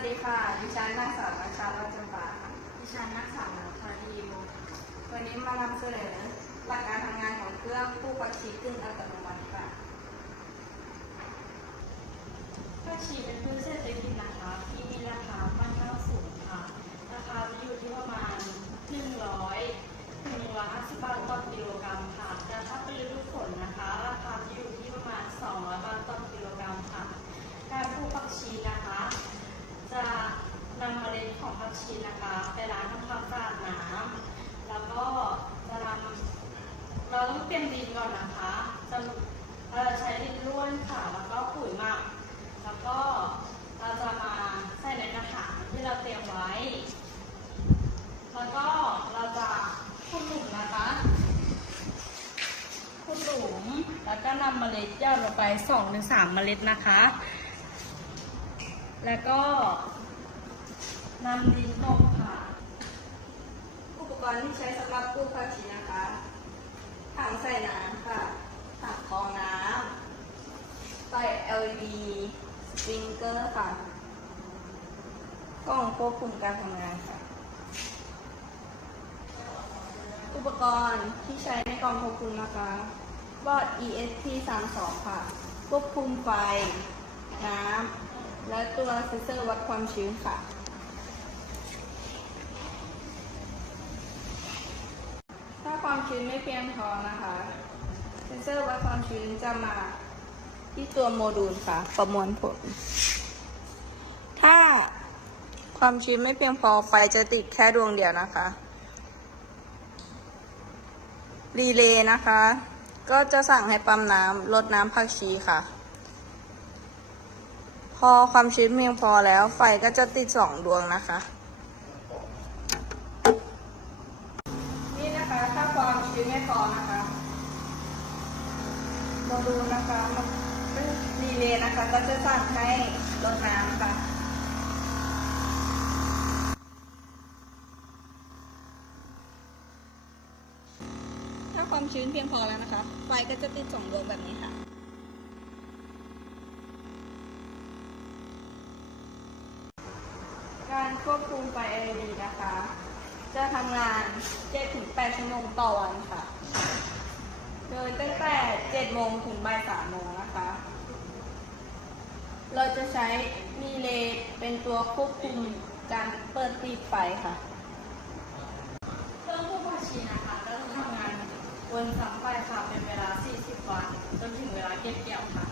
วัสดีค่ะ ดิฉันนางสาวนัชชาลาจำปาค่ะดิฉันนักสาวนักคารีโมวันนี้มานำเสนอหลักการทำงานของเครื่องผู้ปักชีกึ่งอัตโนมัติค่ะ ผักชีเป็นพืชเศรษฐกิจนะคะ ที่มีราคาค่อนข้างสูงค่ะ ราคาจะอยู่ที่ประมาณ 100ถึง150บาทต่อกิโลกรัมค่ะ แต่ถ้าเป็นฤดูฝนนะคะ ราคาจะอยู่ที่ประมาณ 200 บาทต่อกิโลกรัมค่ะ การปลูกผักชีนะคะ จะนำเมล็ดของผักชีนะคะ ไปล้างทำความสะอาดน้ำแล้วก็จะนำเราต้องเตรียมดินก่อนนะคะจะเราใช้ดินร่วนค่ะ แล้วก็ปุ๋ยหมัก แล้วก็เราจะมาใส่ในกระถางที่เราเตรียมไว้ แล้วก็เราจะขุดหลุมนะคะขุดหลุม แล้วก็นำเมล็ดหยอดลงไป2-3ถึง3เมล็ดนะคะ แล้วก็ นำดินกลบค่ะอุปกรณ์ที่ใช้สำหรับปลูกผักชีนะคะถังใส่น้ำค่ะถังกรองน้ำไฟ LED สปริงเกอร์ค่ะกล้องควบคุมการทำงานค่ะ อุปกรณ์ที่ใช้ในกล่องควบคุมนะคะบอร์ด ESP 3 2 ค่ะ ควบคุมไฟ น้ำและตัวเซนเซอร์วัดความชื้นค่ะ ถ้า ความชื้นไม่เพียงพอนะคะ เซนเซอร์วัดความชื้นจะมาที่ตัวโมดูลค่ะ ประมวลผล ถ้าความชื้นไม่เพียงพอไฟจะติดแค่ดวงเดียวนะคะ รีเลย์นะคะ ก็จะสั่งให้ปั๊มน้ำลดน้ำผักชีค่ะ พอความชื้นเพียงพอแล้วไฟก็จะติดสองดวงนะคะ นี่นะคะ ถ้าความชื้นไม่ พอนะคะโมดูลนะคะรีเลย์นะคะ ก็จะสั่งให้ลดน้ำค่ะถ้าความชื้นเพียงพอแล้วนะคะ ไฟก็จะติดสองดวงแบบนี้ค่ะการควบคุมไฟ LED นะคะ จะทำงาน7-8ชั่วโมงต่อวันค่ะ โดยตั้งแต่7โมงถึงบ่าย3โมงนะคะ เราจะใช้มีเลย์เป็นตัวควบคุมการเปิดปิดไฟค่ะ เครื่องปลูกผักชีนะคะก็จะทำงานวนซ้ำไปค่ะเป็นเวลา 40 วันจนถึงเวลาเก็บเกี่ยวค่ะ